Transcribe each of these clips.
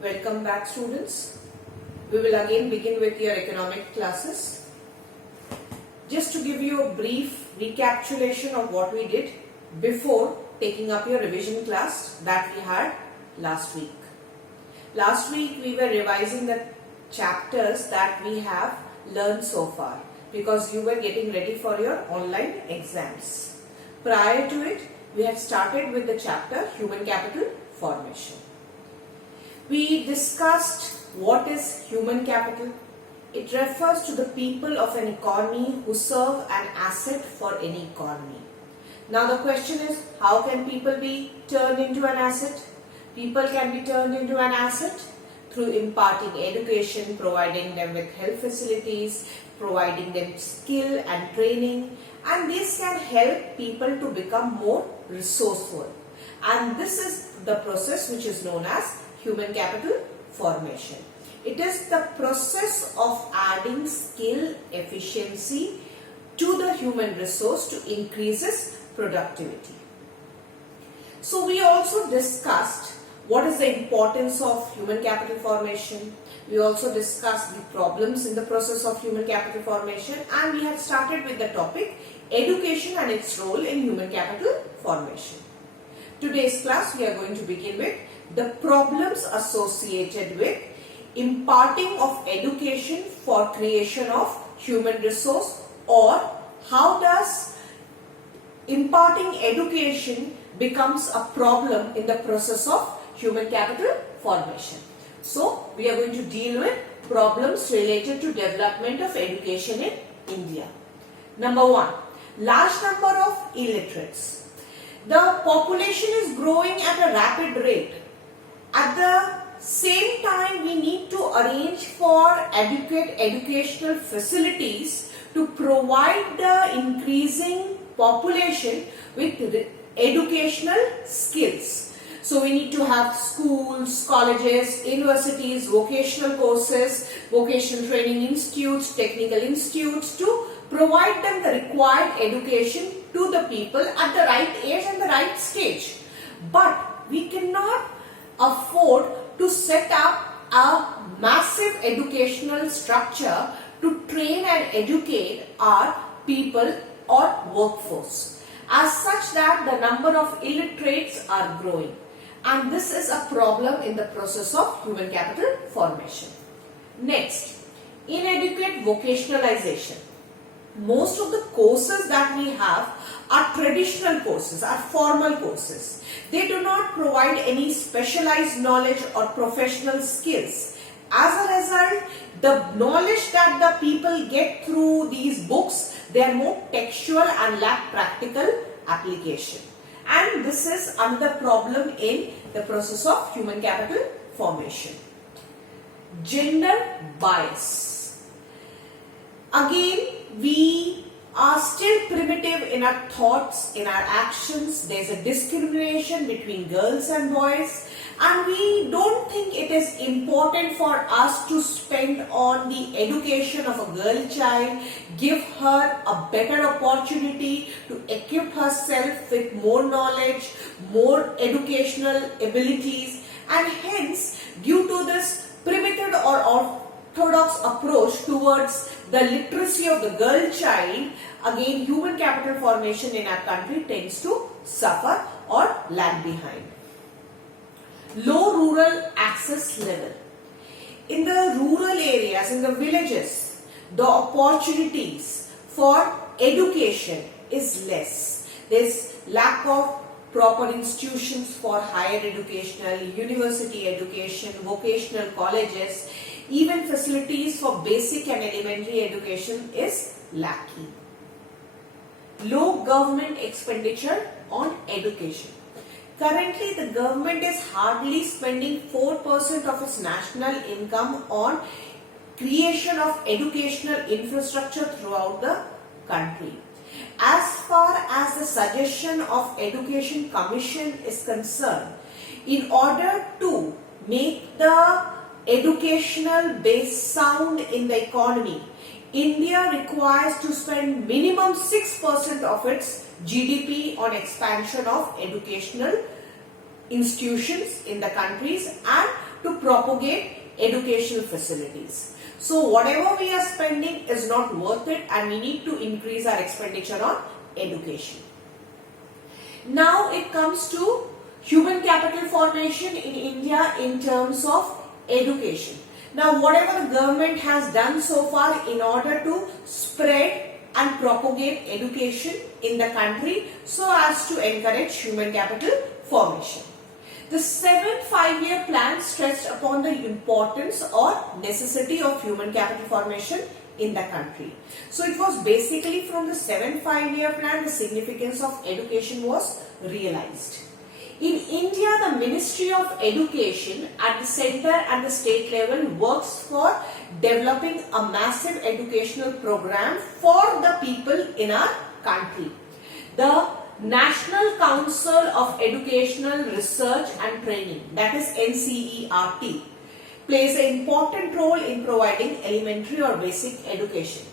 Welcome back, students. We will again begin with your economic classes. Just to give you a brief recapitulation of what we did before taking up your revision class that we had last week. Last week we were revising the chapters that we have learned so far because you were getting ready for your online exams. Prior to it, we had started with the chapter Human Capital Formation. We discussed what is human capital. It refers to the people of an economy who serve an asset for any economy. Now the question is, how can people be turned into an asset? People can be turned into an asset through imparting education, providing them with health facilities, providing them skill and training, and this can help people to become more resourceful. And this is the process which is known as human capital formation. It is the process of adding skill, efficiency to the human resource to increase its productivity. So we also discussed what is the importance of human capital formation. We also discussed the problems in the process of human capital formation, and we had started with the topic education and its role in human capital formation. Today's class we are going to begin with the problems associated with imparting of education for creation of human resource, or how does imparting education becomes a problem in the process of human capital formation. So we are going to deal with problems related to development of education in India. Number one, large number of illiterates. The population is growing at a rapid rate. At the same time, we need to arrange for adequate educational facilities to provide the increasing population with educational skills. So we need to have schools, colleges, universities, vocational courses, vocational training institutes, technical institutes to provide them the required education to the people at the right age and the right stage. But we cannot afford to set up a massive educational structure to train and educate our people or workforce, as such that the number of illiterates are growing. And this is a problem in the process of human capital formation. Next, inadequate vocationalization. Most of the courses that we have are traditional courses, are formal courses. They do not provide any specialized knowledge or professional skills. As a result, the knowledge that the people get through these books, they are more textual and lack practical application. And this is another problem in the process of human capital formation. Gender bias. Again, we are still primitive in our thoughts, in our actions. There is a discrimination between girls and boys, and we don't think it is important for us to spend on the education of a girl child, give her a better opportunity to equip herself with more knowledge, more educational abilities, and hence due to this primitive or orthodox approach towards the literacy of the girl child, again human capital formation in our country tends to suffer or lag behind. Low rural access level. In the rural areas, in the villages, the opportunities for education is less. There is lack of proper institutions for higher educational, university education, vocational colleges, even facilities for basic and elementary education is lacking. Low government expenditure on education. Currently, the government is hardly spending 4% of its national income on creation of educational infrastructure throughout the country. As far as the suggestion of Education Commission is concerned, in order to make the educational base sound in the economy, India requires to spend minimum 6% of its GDP on expansion of educational institutions in the countries and to propagate educational facilities. So whatever we are spending is not worth it, and we need to increase our expenditure on education. Now it comes to human capital formation in India in terms of education. Now whatever the government has done so far in order to spread and propagate education in the country so as to encourage human capital formation. The 7th five-year plan stressed upon the importance or necessity of human capital formation in the country. So it was basically from the 7th five-year plan the significance of education was realized. In India, the Ministry of Education at the center and the state level works for developing a massive educational program for the people in our country. The National Council of Educational Research and Training, that is NCERT, plays an important role in providing elementary or basic education.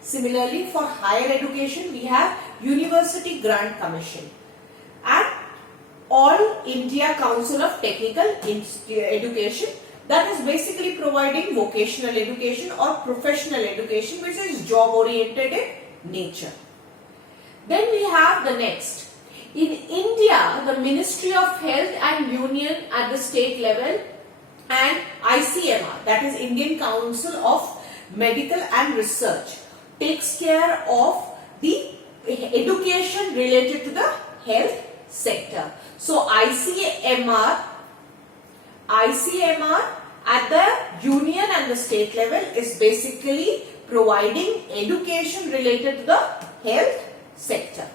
Similarly, for higher education, we have University Grant Commission and All India Council of Technical Education, that is basically providing vocational education or professional education, which is job oriented in nature. Then we have the next. In India, the Ministry of Health and Union at the state level and ICMR, that is Indian Council of Medical and Research, takes care of the education related to the health sector. So ICMR at the union and the state level is basically providing education related to the health sector.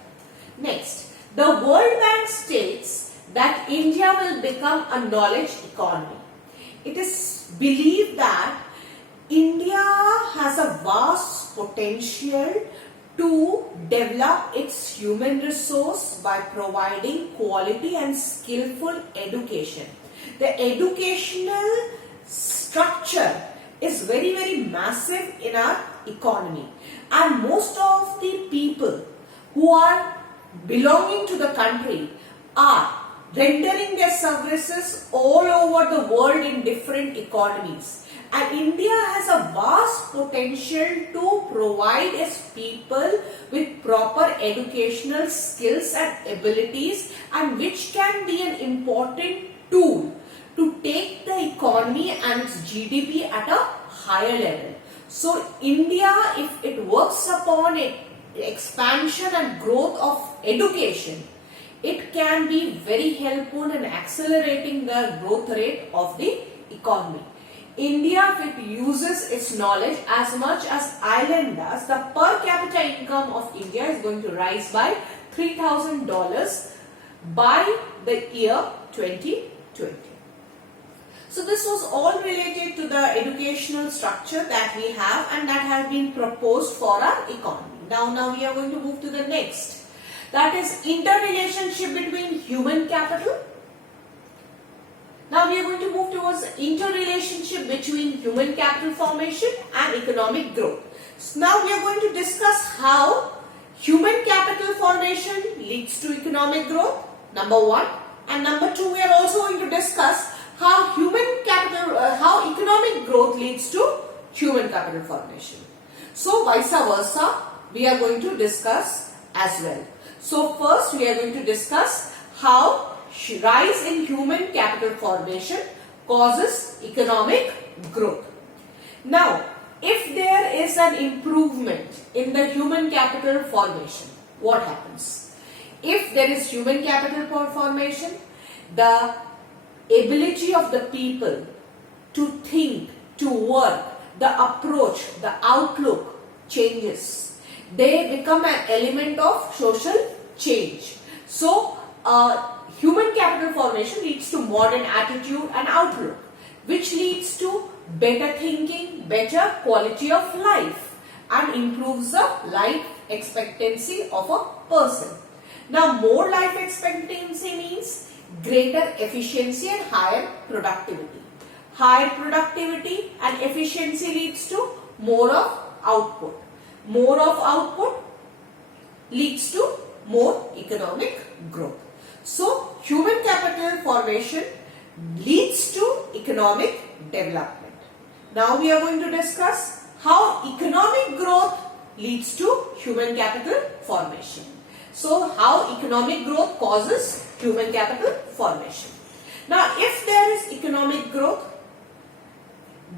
Next, the World Bank states that India will become a knowledge economy. It is believed that India has a vast potential to develop its human resource by providing quality and skillful education. The educational structure is very, very massive in our economy, and most of the people who are belonging to the country are rendering their services all over the world in different economies. And India has a vast potential to provide its people with proper educational skills and abilities, and which can be an important tool to take the economy and its GDP at a higher level. So India, if it works upon it, expansion and growth of education, it can be very helpful in accelerating the growth rate of the economy. India, if it uses its knowledge as much as Ireland does, the per capita income of India is going to rise by $3,000 by the year 2020. So this was all related to the educational structure that we have and that has been proposed for our economy. Now we are going to move to the next. That is interrelationship between human capital. Now we are going to move towards interrelationship between human capital formation and economic growth. So now we are going to discuss how human capital formation leads to economic growth, number one. And number two, we are also going to discuss how how economic growth leads to human capital formation. So vice versa, we are going to discuss as well. So first we are going to discuss how rise in human capital formation causes economic growth. Now, if there is an improvement in the human capital formation, what happens? If there is human capital formation, the ability of the people to think, to work, the approach, the outlook changes. They become an element of social change. So, human capital formation leads to modern attitude and outlook, which leads to better thinking, better quality of life, and improves the life expectancy of a person. Now, more life expectancy means greater efficiency and higher productivity. Higher productivity and efficiency leads to more of output. More of output leads to more economic growth. So, human capital formation leads to economic development. Now we are going to discuss how economic growth leads to human capital formation. So how economic growth causes human capital formation. Now if there is economic growth,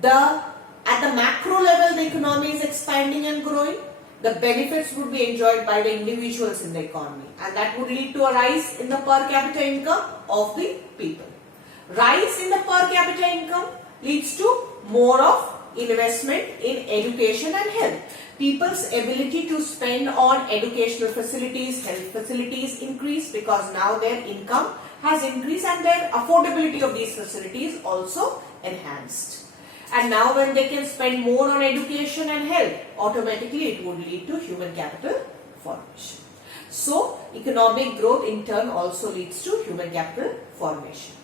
at the macro level the economy is expanding and growing, the benefits would be enjoyed by the individuals in the economy, and that would lead to a rise in the per capita income of the people. Rise in the per capita income leads to more of investment in education and health. People's ability to spend on educational facilities, health facilities increase because now their income has increased and their affordability of these facilities also enhanced. And now when they can spend more on education and health, automatically it would lead to human capital formation. So economic growth in turn also leads to human capital formation.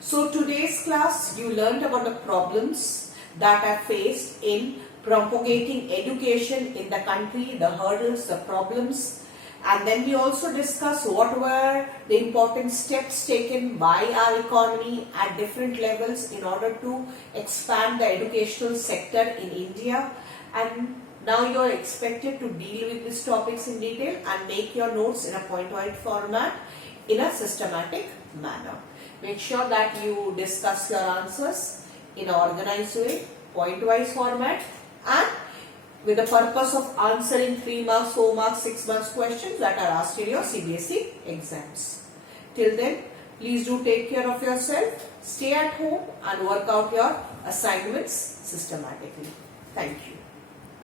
So today's class you learned about the problems that are faced in propagating education in the country, the hurdles, the problems, and then we also discussed what were the important steps taken by our economy at different levels in order to expand the educational sector in India. And now you are expected to deal with these topics in detail and make your notes in a point-wise format in a systematic manner. Make sure that you discuss your answers in an organized way, point-wise format, and with the purpose of answering 3 marks, 4 marks, 6 marks questions that are asked in your CBSE exams. Till then, please do take care of yourself, stay at home and work out your assignments systematically. Thank you.